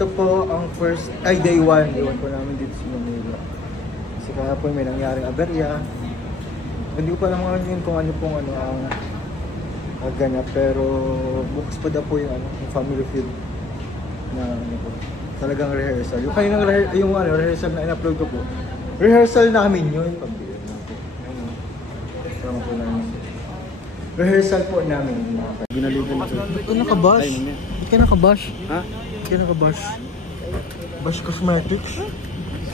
ito po ang first, day 1. Day 1 po namin dito sa Manila. Kasi kahapon may nangyaring aberya. Hindi ko pa lang ngayon kung ano pong ang ganap. Pero bukas pa daw po yung, yung family film na talagang rehearsal. Yung kaninang rehearsal na in-upload ko po. Rehearsal namin yun. Rehearsal po namin. Ginalitan na siya. Ba't ka nakabash? Ba't ka nakabash? Ha? Ba't ka nakabash? Bash Cosmetics?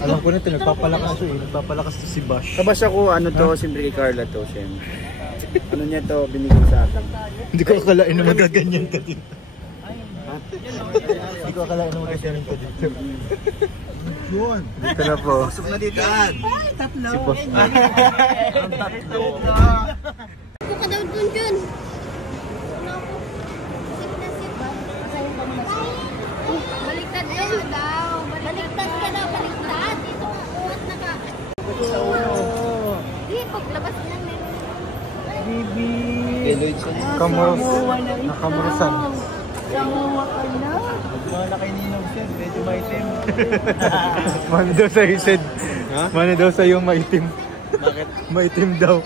Alam ko na ito, nagpapalakas to eh. Nagpapalakas to si Bash. Kabas ako, siyempre kay Carla to, siyempre. Ano niya to, binigay sa akin. Hindi ko akalain na magaganyan ka dito. Hindi ko akalain na magaganyan ka dito. Yun. Dito na po. Pasok na dito. Ay, tatlo. Si Boss. Ang tatlo. Buka daw dun dun. Baliktad ka daw. Baliktad ka daw. Baliktad. Dito umat na ka. Hindi, paglabas lang meron. Bibi. Nakamurusan. Kamuha ka na. Mga nakaininong siya, medyo maitim. Mano daw sa'yo, Sid. Ha? Mano daw sa'yo maitim. Bakit? Maitim daw.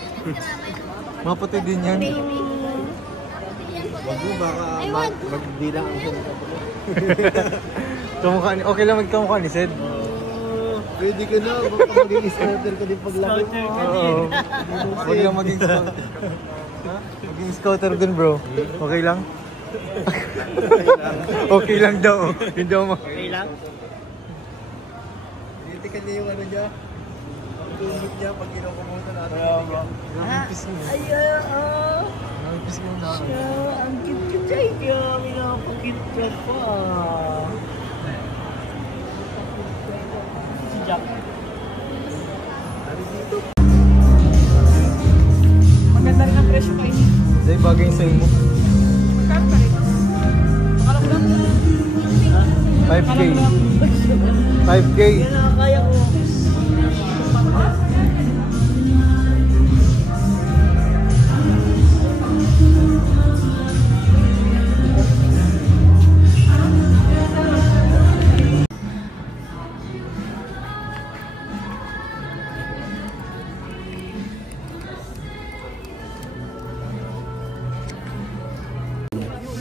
Maputi din yan. Wag mo, baka magbilang ang siya. Kamukha ni, okay lang magkamukha ni Sid. Pwede ka na, baka maging scouter ka din paglaki. Oo. Huwag lang maging scouter. Maging scouter dun bro. Okay lang? Okay lang daw. Hindi daw Okay lang? Tinitikan niya yung ano niya. Ang tumit niya pag kinukumunta natin. Nangipis mo. Ayaw. Nangipis mo na. Ang cute-cute ay kami na pakita pa. Si Jack. Maganda rin ang presyo kayo. Dahil bagay sa'yo mo. Magkano pa rin? Makalap lang. 5K. 5K. Yan ang kaya ko.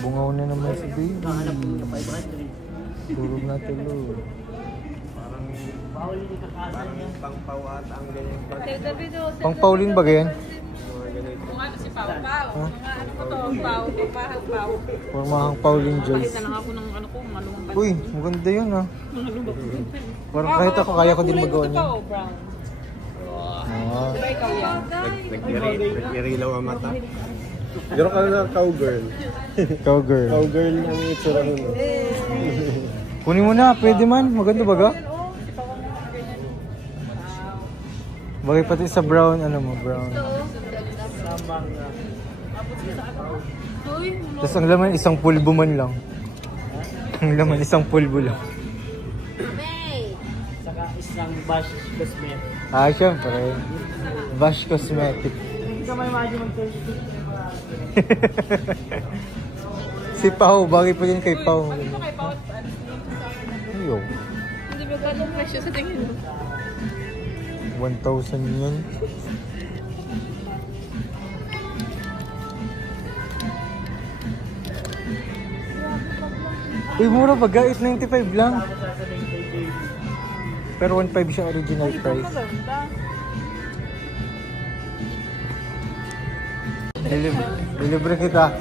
Bungaw na naman si baby. Tulog na tulog. Parang pangpawat ang ganyan ba? Pang Pauline ba ganyan? Kung ano si Pao Pao, mga ano ko to, Pao, Pahang Pao. Formahang Pauline Joyce. Palitan lang ako ng ano ko, malumang Uy, maganda yun ah. malumang. Parang kahit ako, kaya ko din magawa niya. Pao, brown. Ah. Diba ikaw yan? Nag-irilaw ang mata. Gano'n ka na cowgirl. Cowgirl. Cowgirl ang itsura nun. Kunin mo na, pwede man. Maganda baga? Bagay pati sa brown, ano mo, brown. Tapos ang laman, isang pulbo man lang. Ang laman, isang pulbo lang. Saka isang Bash Cosmetic. Ah, syempre. Bash Cosmetic. Hindi ka may imagine mag-30. Si Pao, bagay pa din kay Pao. Ano kay Pao? Ayaw. Hindi ba ganun presyo sa tingin mo? 1,000 yun. Uy, mura baga, 895 lang. Pero 1,500 siya original price. Deliver kita.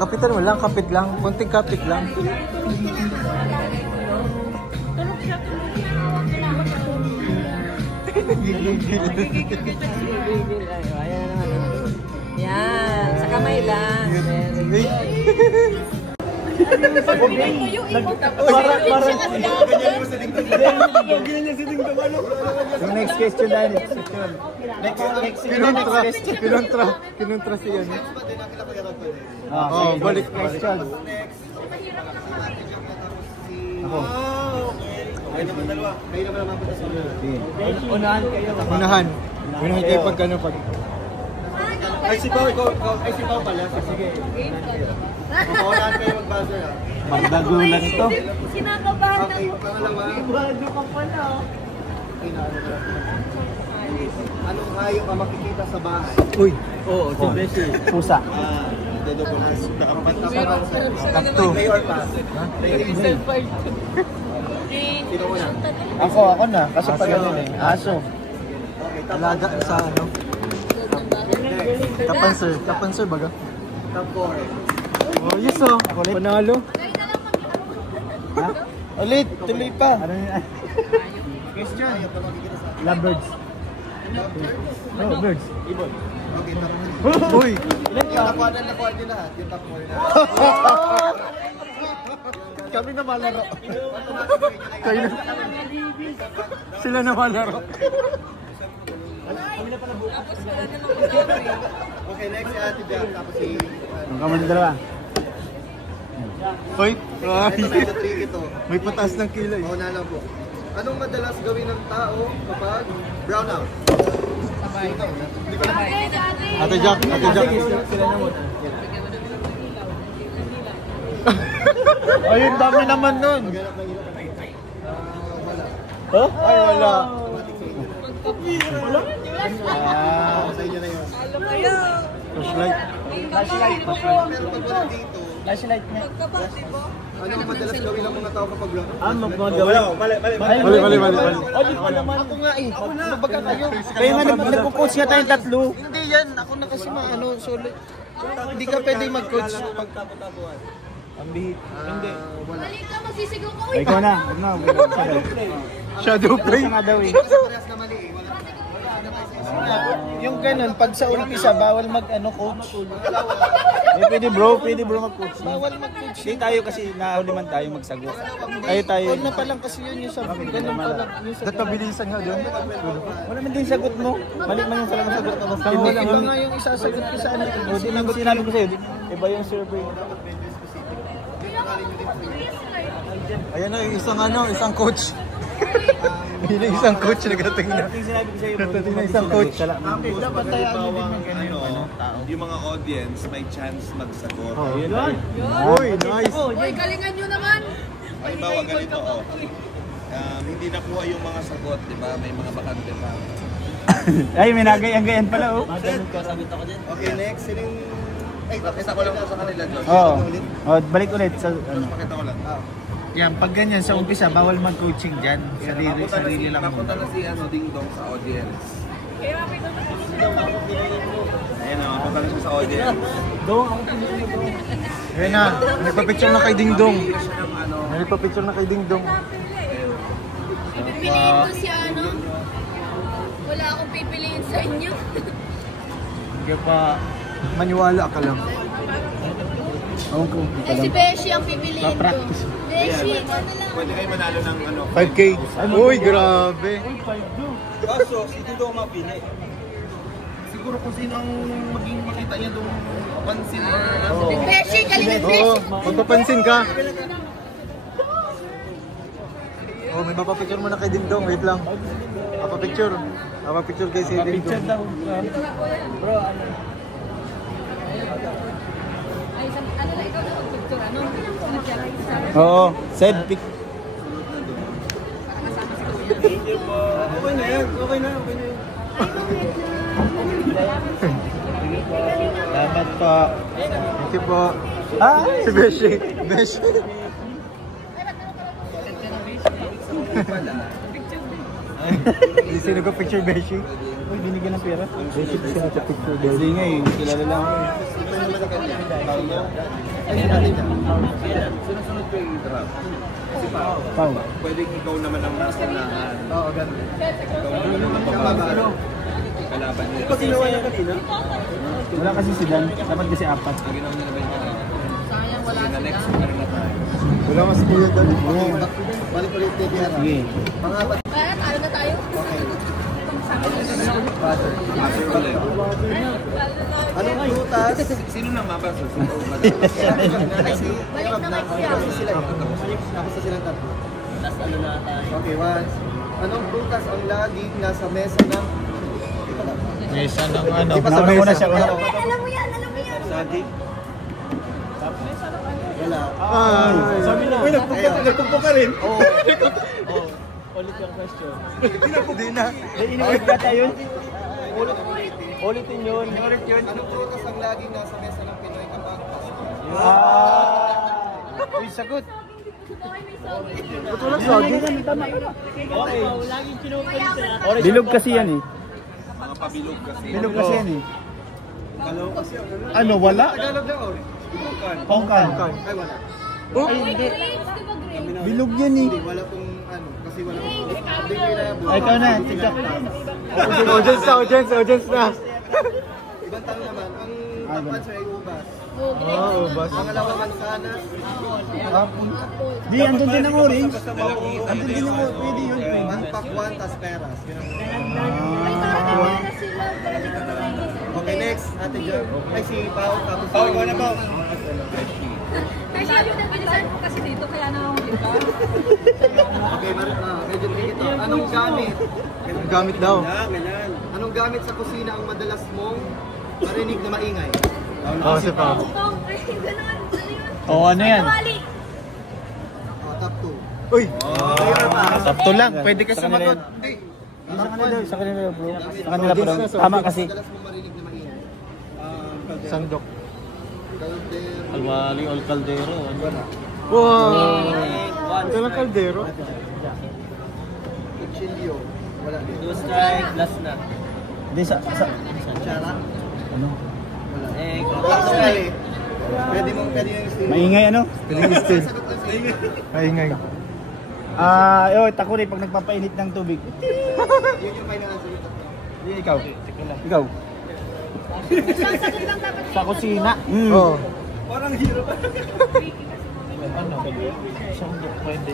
Kapitan mo lang, kapit lang. Konting kapit lang. Yan, sa kamay lang. Yung next question na next kinontra siya. Oh, balik question. Ako. Kayo naman dalawa. Kayo naman naman punta sa Unahan kayo pag ano pag. Ay, si Pao, ay, si Pao pala. Sige. Makawalaan kayo mag-buzzer ha. Magdagulan to. Kinakabahan Okay, ako. pangalawa. Ano ka pala? Anong hayop ang makikita sa bahay? Uy. Oo, si Beshi. Pusa. Dedo po. Takto. Play or pass? Sino mo na? Ako na. Kasi pag ganun eh. Aso. Okay, top Alaga sa ano. Next. Kapan sir baga? Top 4. Oh, yes oh. Panalo. Kayo na lang Ha? Ulit, tuloy pa. Ano yun? Question. Hayop ang makikita sa Lovebirds. Oh, birds. ibon. Okay, top 3. Uy. Yung nakuha nyo lahat. Yung top 4 na. Kami na malaro. Kayo na. Sila na malaro. Okay, next si Ate Jack. Tapos si... Ang kamay dalawa. Hoy. Ito na trick ito. May pataas ng kilay. Mauna lang po. Anong madalas gawin ng tao kapag brown out? Hindi ko na. Ate Jack. Sila na muna. Ayun, dami naman nun. Maghanap ng ilaw. Wala. Huh? Ay, wala. Automatic sa inyo. Sa inyo na yun. Flashlight. Pero pag wala dito, Flashlight niya. ano ang madalas gawin ng mga tao kapag brown out? Wala. Mali. Ako nga eh. Mabaga kayo. Kaya nga nagpo-coach nga tayong tatlo. Hindi yan. Ako na kasi maano. Solo. Hindi ka pwede mag-coach. Hindi. Wala. Balik ka, magsisigaw ka. Ikaw na. Shadow play. Nga daw eh. Kasi parehas na mali eh. Yung ganun, pag sa umpisa, bawal mag-coach. Pwede bro mag-coach. Bawal mag-coach. Hindi tayo kasi nahuliman tayo magsagot. Tayo. Huwag na pa lang kasi yun yung sabi. Ganun pa lang. Ba't pabilisan nga doon? Wala man din sagot mo. Balik man yung talagang sagot mo. Iba nga yung isasagot ko sa ano. Sinabi ko sa'yo, iba yung survey. Ayan na, isang coach. Yun yung isang coach nagdating na. Nagdating na isang coach. Dapat tayo yung mga audience may chance magsagot. Oh, yun lang. Uy, nice. Uy, galingan nyo naman. Halimbawa ganito, hindi nakuha yung mga sagot, di ba? May mga bakante pa. Ay, may nagay-agayan pala oh. Okay, next. Sino yung... Ay, Pakita ko lang sa kanila doon. Oo. Oh, balik ulit sa ano. Pakita ko lang. Yan, pag ganyan sa umpisa, bawal mag-coaching dyan. Sarili lang Napunta na si Ding Dong sa audience. Ayan o, napunta na siya sa audience. Ayan na, nagpa-picture na kay Ding Dong. Nagpa-picture na kay Ding Dong. Pipiliin ko si ano. Wala akong pipiliin sa inyo. Hindi pa, maniwala ka lang. Eh, si Beshi ang pipiliin ko. Beshi, ano lang. Pwede kayo manalo ng 5K. Uy, grabe. Kaso, si Ding Dong mapili. siguro kung sino ang maging makita niya doon papansin or Beshi, galingan Oo, Beshi. magpapansin ka. Oh, may mapapicture mo na kay Ding Dong. Wait lang. Mapapicture. Mapapicture kay si Ding Dong. Bro, ano? Ay, ano na ikaw na mag-picture, ano? Oo, said pic. okay na yan, okay na yan. Salamat po. Thank you po. Ah, si Beshi. Beshi. Hindi sino ko picture Beshi. Uy, binigyan ng pera. Beshi kasi naka-picture Beshi. Hindi nga eh, kilala lang ako. Sunod-sunod ko yung drop. Kasi Pao. pwede ikaw naman ang nasa unahan. Oo, ganun. Ikaw naman ang kalaban niya. Ikaw ginawa niya kanina? Wala kasi si Dan. Dapat kasi apat. Ang ginawa niya na ba yung sayang wala na next meron na tayo. Wala mas kuya Dan. Balik ulit kay Diara. Sige. Pangapat. Kaya, talo na tayo. Master ulit. Anong prutas? Sino nang mabasa? Ay, si Balik na kay Kuya. Tapos sila. Tapos na silang tatlo. Okay, once. Anong prutas ang laging nasa mesa ng... May isa ng ano. Nauna muna siya. Alam mo yan, alam mo yan. Sadik. Sabi na. Uy, nagpumpo ka rin. Oo. Ulit yung question. Hindi na. Inulit ka tayo yun. Ulitin yun. Ulit yun. Anong prutas ang laging nasa mesa ng Pinoy kapag Pasko? Uy, sagot. Ito Walang lagi. Okay. Bilog kasi yan eh. Mga pabilog kasi. Bilog kasi yan eh. Ano, wala? Tagalog na or? Pongkan. Ay, wala. Oh, bilog yan eh. Wala pong ano, kasi wala pong reliable. Ay, ikaw na, tikak. Audience na. Ibang tanong naman, ang top answer ay ubas. Ubas. Pangalawa, mansanas. Di, andun din ang orange. Andun din ang orange. Pwede yun. Pakwan, tas peras. Yun ang okay, next. Ate Jo. Ay, si Pao. Tapos Pao, ikaw na Pao. Kasi bilisan ko kasi dito kaya nakahuli ka. Okay, medyo tricky ito. Anong gamit? Gamit daw. Anong gamit sa kusina ang madalas mong marinig na maingay? Si Pao. Oo, ano yan? Top 2. Uy! Sakto lang. Pwede ka sumagot. Hindi. Sa kanila bro. Sa kanila bro. Tama kasi. Madalas mong marinig na maingay? Sandok. Calder. Alwali o Caldero. Wow! Ito lang kaldero. Kutsilyo. Wala din. Last na. Hindi sa... Kutsara. Ano? Wala. Actually, pwede yung steam. Maingay ano? Pwede still. Maingay. Yo, takuri pag nagpapainit ng tubig. Yun yung final answer. Hindi, ikaw. Ikaw. Sa kusina. Oo. Parang hirap. Ano? Sandok pwede.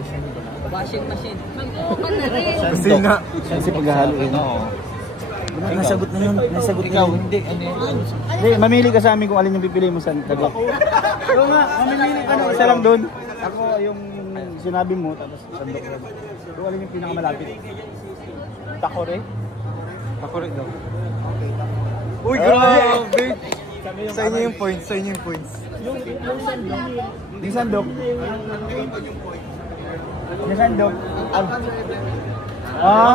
Washing machine. Mag-open na rin. Kusina. Kasi paghahaluin. Oo. Nasagot na yun. Nasagot na Ikaw, yun. hindi. Ano yun? Hindi, mamili ka sa amin kung alin yung pipili mo sa tagot. Oo nga, mamimili ka na. Isa lang doon. Ako yung sinabi mo, tapos sandok lang. Kung alin yung pinakamalapit. Takore? Takore daw. Uy, grabe! Sa inyo yung points, sa inyo yung points. Yung sandok. Yung sandok.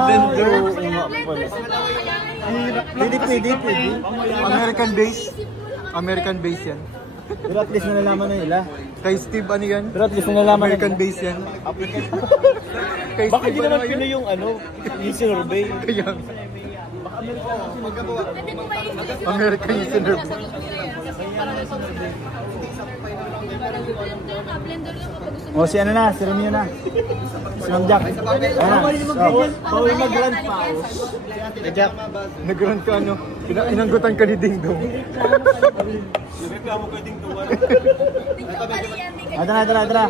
Blender. Pwede. American base yan. Pero at least nalalaman na nila. Kay Steve ano yan? Pero at least nalalaman American base yan. Bakit di naman Pinoy yung ano? Yung survey? Kaya American yung sinurvey. O si ano na, si Romeo na. Si Ma'am Jack. Pauwi mag-grand pa. Jack, nag-grand ka ano? Inanggutan ka ni Ding Dong. Nagreklamo ka Ding Dong. Tara.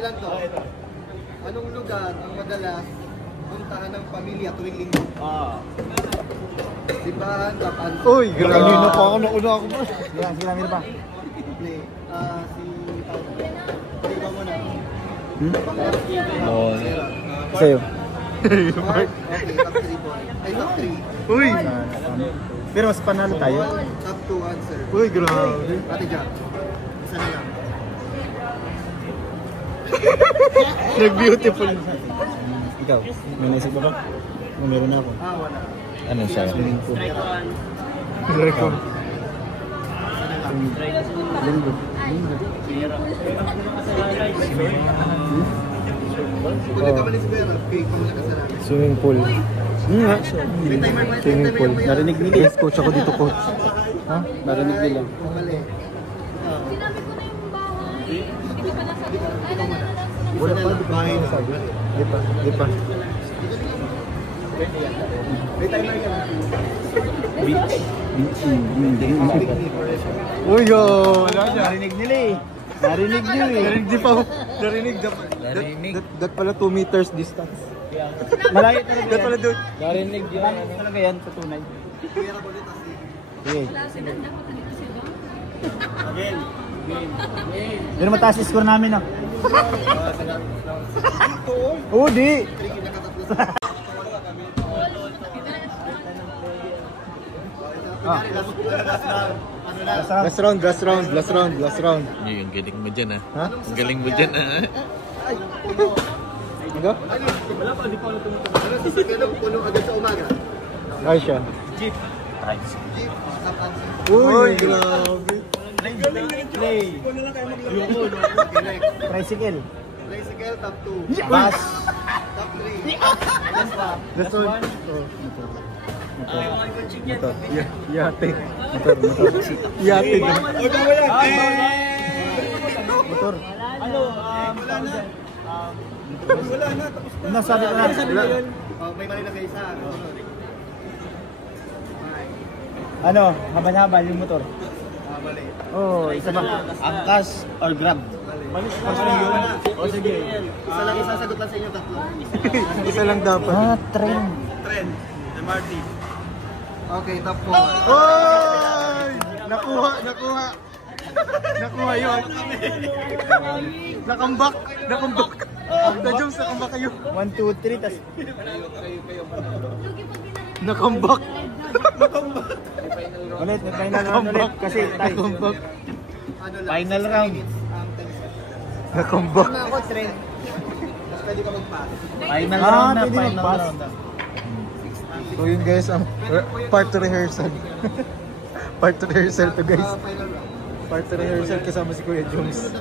Anong lugar ang madalas puntahan ng pamilya tuwing linggo? Simbahan, tapan. Uy, grabe. Kanina pa ako, nauna ako ba? Sige lang pa. Play. Si Ikaw muna. Oo. Sa'yo. Okay, top 3 boy. Ay, top 3. Uy! Pero mas panalo tayo. Top 2 answer. Uy, grabe. Ate Jack. Isa na lang. Nag-beautiful. Ikaw, may naisip ba? Meron na ako. Wala. Ano siya? Swimming pool. Record. Linggo. Kung nagkamali si Vera, okay, kung nakasarap. Swimming pool. Swimming pool. Narinig nila. Yes, coach ako dito, coach. Ha? Narinig nila. Mali. Sinabi ko na yung bahay. Hindi pa nasagot. Wala pa bahay na. Di pa. May timer ka na. Uy, yo! Narinig nila eh. Narinig that pala 2 meters distance. Malayo talaga yan. That pala doon. Narinig yun. Malayo talaga yan sa tunay. Okay. Pero mataas yung score namin ah. Oo, di. Last round. Yung galing mo dyan ah. Ha? Ang galing mo dyan ah. Ano? Ay siya. Jeep. Uy, grabe. Tricycle. top 2. Bus. Top 3. That's all. Motor. Yate. Motor. Yate na. Motor. Nasabi ko na. May mali na kayo isa. Ano? Habal-habal yung motor. Mali. Oh, isa ba? Angkas or grab? O sige. Isa lang isasagot lang sa inyo tatlo. Isa lang dapat. Train. Trend. MRT. Okay, top 4. Oy! Nakuha. Nakuha yun. Nakambak. Na-jumps, nakambak kayo. 1, 2, 3, tas... Nakambak. Ulit, may final round ulit. Kasi tayo. Nakambak. Final round. Nakambak. Ako, train. Pwede ka mag-pass. Final round na, pwede final mag-pass. round na. So yun guys, ang part to rehearsal. Part to rehearsal to guys. Final round. Part to rehearsal kasama si Kuya Jones.